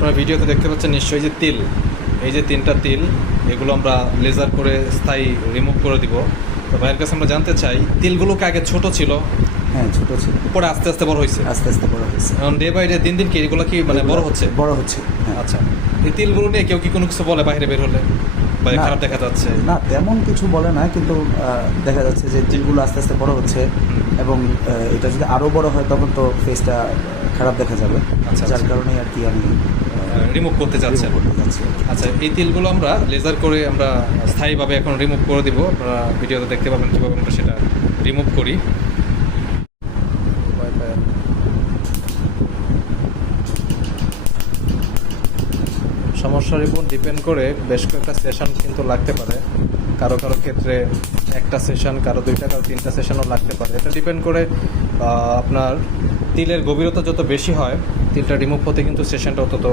আপনারা ভিডিওতে দেখতে পাচ্ছেন নিশ্চয়ই যে তিল। এই যে তিনটা তিল এগুলো আমরা লেজার করে স্থায়ী রিমুভ করে দিব। তো ভাইয়ের কাছে আমরা জানতে চাই তিলগুলোকে আগে ছোট ছিল? হ্যাঁ ছোট ছিল। পরে আস্তে আস্তে বড় হয়েছে? আস্তে আস্তে বড় হয়েছে। এখন ডে বাই ডে দিন দিন কি এগুলো কি মানে বড় হচ্ছে? বড় হচ্ছে হ্যাঁ। আচ্ছা। এই তিলগুলো নিয়ে কেউ কি কোনো কিছু বলে বাইরে বের হলে? বা খারাপ দেখা যাচ্ছে। না তেমন কিছু বলে না কিন্তু দেখা যাচ্ছে যে তিলগুলো আস্তে আস্তে বড় হচ্ছে এবং এটা যদি আরও বড় হয় তখন তো ফেসটা খারাপ দেখা যাবে। আচ্ছা, যার আচ্ছা। কারণে আর কি আমি রিমুভ করতে যাচ্ছি আচ্ছা এই তিলগুলো আমরা লেজার করে আমরা স্থায়ীভাবে এখন রিমুভ করে দিব। আপনারা ভিডিওতে দেখতে পাবেন কীভাবে আমরা সেটা রিমুভ করি। সমস্যার উপর ডিপেন্ড করে বেশ কয়েকটা সেশন কিন্তু লাগতে পারে। কারও কারও ক্ষেত্রে একটা সেশন, কারও দুইটা, কারও তিনটা সেশনও লাগতে পারে। এটা ডিপেন্ড করে আপনার তিলের গভীরতা যত বেশি হয়, তিলটা রিমুভ হতে কিন্তু সেশনটা তত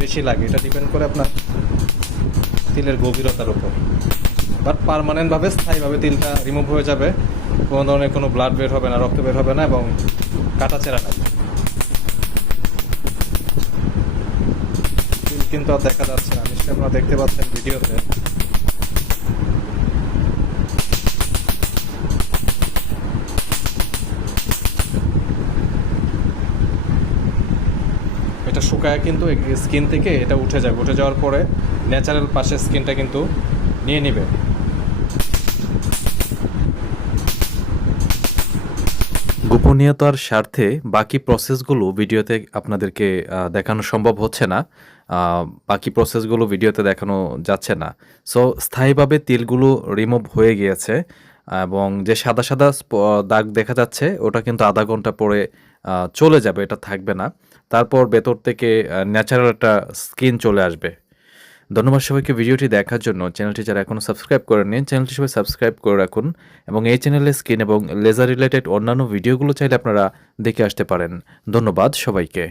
বেশি লাগে। এটা ডিপেন্ড করে আপনার তিলের গভীরতার উপর। বাট পারমানেন্টভাবে, স্থায়ীভাবে তিলটা রিমুভ হয়ে যাবে। কোনো ধরনের কোনো ব্লাড বের হবে না, রক্ত বের হবে না এবং কাটা চেরা নাই তিল কিন্তু আর দেখা যাচ্ছে না। নিশ্চয়ই আপনারা দেখতে পাচ্ছেন ভিডিওতে। এটা শুকায় কিন্তু স্কিন থেকে এটা উঠে যাবে। উঠে যাওয়ার পরে ন্যাচারাল পাশের স্কিনটা কিন্তু নিয়ে নেবে। গোপনীয়তার স্বার্থে বাকি প্রসেসগুলো ভিডিওতে আপনাদেরকে দেখানো সম্ভব হচ্ছে না। বাকি প্রসেসগুলো ভিডিওতে দেখানো যাচ্ছে না। সো স্থায়ীভাবে তিলগুলো রিমুভ হয়ে গিয়েছে এবং যে সাদা সাদা দাগ দেখা যাচ্ছে, ওটা কিন্তু আধা ঘণ্টা পরে চলে যাবে, এটা থাকবে না। তারপর ভেতর থেকে ন্যাচারাল একটা স্কিন চলে আসবে। ধন্যবাদ সবাইকে ভিডিওটি দেখার জন্য। চ্যানেলটি যারা এখনও সাবস্ক্রাইব করেন নিন চ্যানেলটি সবাই সাবস্ক্রাইব করে রাখুন এবং এই চ্যানেলে স্কিন এবং লেজার রিলেটেড অন্যান্য ভিডিওগুলো চাইলে আপনারা দেখে আসতে পারেন। ধন্যবাদ সবাইকে।